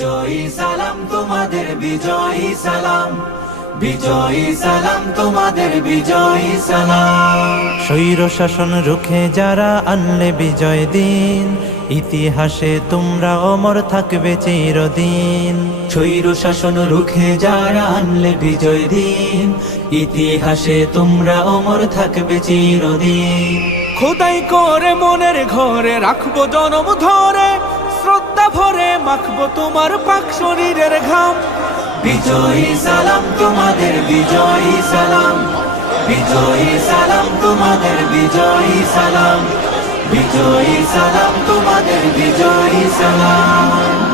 বিজয়ী সালাম তোমাদের, বিজয়ী সালাম, বিজয়ী সালাম তোমাদের, বিজয়ী সালাম। স্বৈর শাসন রুখে যারা আনলে বিজয় দিন, ইতিহাসে তোমরা অমর থাকবে চিরদিন। স্বৈর শাসন রুখে যারা আনলে বিজয় দিন, ইতিহাসে তোমরা অমর থাকবে চিরদিন। খোদাই করে মনের ঘরে রাখবো জনম ধরে, শ্রদ্ধা ভরে মাখবো তোমার পাক শরীরের ঘাম। বিজয়ী সালাম তোমাদের, বিজয়ী সালাম, বিজয়ী সালাম তোমাদের, বিজয়ী সালাম, বিজয়ী সালাম তোমাদের, বিজয়ী সালাম।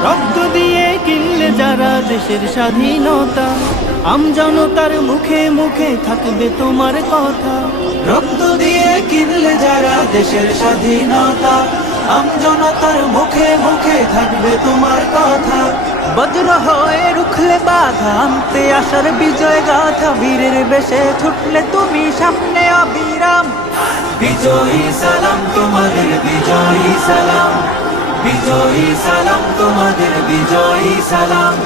রক্ত দিয়ে কিনলে যারা দেশের স্বাধীনতা, আমজনতার মুখে মুখে থাকবে তোমার কথা। রক্ত দিয়ে কিনলে যারা দেশের স্বাধীনতা, আমজনতার মুখে মুখে থাকবে তোমার কথা। বজ্র হয়ে রুখলে বাধা, আনতে আসার বিজয় গাথা, বীরের বেশে ছুটলে তুমি সামনে অবিরাম। বিজয়ী সালাম তোমাদের, বিজয়ী সালাম, বিজয়ী সালাম তোমাদের, বিজয়ী সালাম,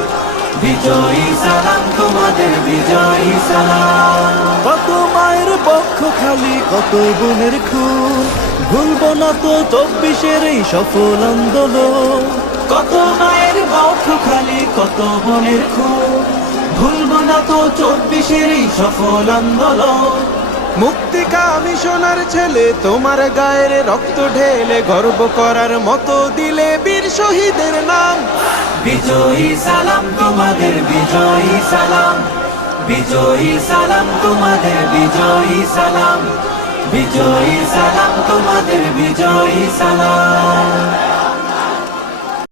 বিজয়ী সালাম তোমাদের, বিজয়ী সালাম। কত মায়ের পক্ষ খালি, কত বোনের খুন, ভুলবো না তো 24-এর এই সফল আন্দোলন। কত মায়ের বক্ষ খালি, কত বোনের খুন, ভুলব না তো 24-এর এই সফল আন্দোলন। মুক্তিকামী সোনার ছেলে তোমার গায়ের রক্ত ঢেলে, গর্ব করার মতো দিলে বীর শহীদের নাম। বিজয়ী সালাম তোমাদের, বিজয়ী সালাম, বিজয়ী সালাম তোমাদের, বিজয়ী সালাম, বিজয়ী সালাম তোমাদের, বিজয়ী সালাম।